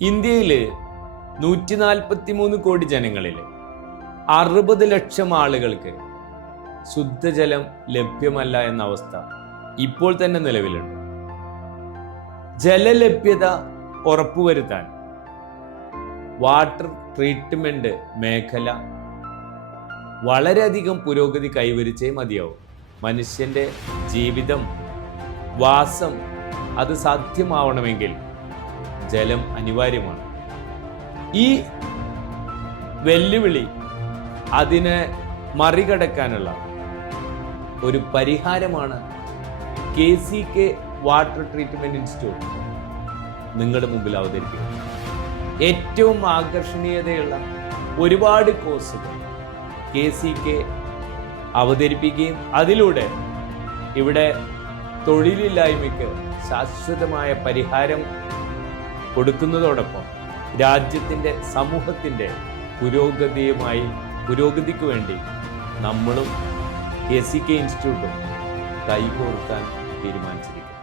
ഇന്ത്യയിൽ 143 കോടി ജനങ്ങളിൽ 60 ലക്ഷം ആളുകൾക്ക് ശുദ്ധജലം ലഭ്യമല്ല എന്ന അവസ്ഥ ഇപ്പോൾ തന്നെ നിലവിലുണ്ട്. ജലലഭ്യത ഉറപ്പുവരുത്താൻ വാട്ടർ ട്രീറ്റ്മെന്റ് മേഖല വളരെയധികം പുരോഗതി കൈവരിച്ചേ മതിയാവും. മനുഷ്യന്റെ ജീവിതം, വാസം അത് സാധ്യമാവണമെങ്കിൽ ജലം അനിവാര്യമാണ്. ഈ വെല്ലുവിളി അതിനെ മറികടക്കാനുള്ള ഒരു പരിഹാരമാണ് KCK വാട്ടർ ട്രീറ്റ്മെന്റ് ഇൻസ്റ്റിറ്റ്യൂട്ട് നിങ്ങളുടെ മുമ്പിൽ അവതരിപ്പിക്കുന്നത്. ഏറ്റവും ആകർഷണീയതയുള്ള ഒരുപാട് കോഴ്സുകൾ KCK അവതരിപ്പിക്കുകയും അതിലൂടെ ഇവിടെ തൊഴിലില്ലായ്മയ്ക്ക് ശാശ്വതമായ പരിഹാരം കൊടുക്കുന്നതോടൊപ്പം രാജ്യത്തിൻ്റെ സമൂഹത്തിൻ്റെ പുരോഗതിക്ക് വേണ്ടി നമ്മളും KCK ഇൻസ്റ്റിറ്റ്യൂട്ടും കൈകോർക്കാൻ തീരുമാനിച്ചിരിക്കുന്നു.